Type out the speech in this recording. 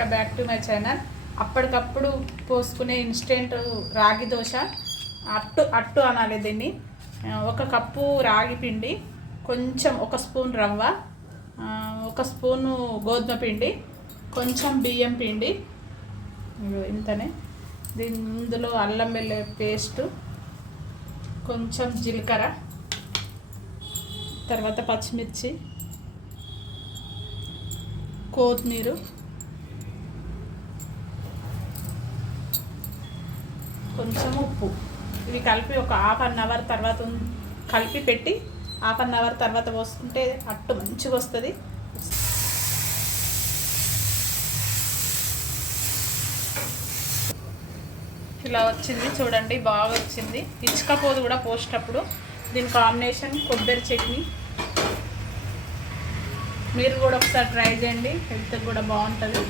Welcome back to my channel. అప్పటికప్పుడు పోసుకునే instant రాగి దోశ. అట్టు అనాలి దీన్ని. 1 కప్పు రాగి పిండి, కొంచెం 1 స్పూన్ రవ్వ, 1 స్పూను గోధుమ పిండి, కొంచెం బియ్యం పిండి, ఇంతనే. ఇందులో అల్లం వెల్లుల్లి పేస్టు, కొంచెం జీలకర్ర, తర్వాత పచ్చిమిర్చి, కొత్తిమీర, కొంచెం ఉప్పు. ఇవి కలిపి ఒక ½ అన్ అవర్ తర్వాత కలిపి పెట్టి ½ అన్ అవర్ తర్వాత పోసుకుంటే అట్టు మంచిగా వస్తుంది. ఇలా వచ్చింది చూడండి, బాగా వచ్చింది. ఇచ్చుకపోదు కూడా పోసేటప్పుడు. దీని కాంబినేషన్ కొబ్బరి చట్నీ. మీరు కూడా ఒకసారి ట్రై చేయండి, హెల్త్ కూడా బాగుంటుంది.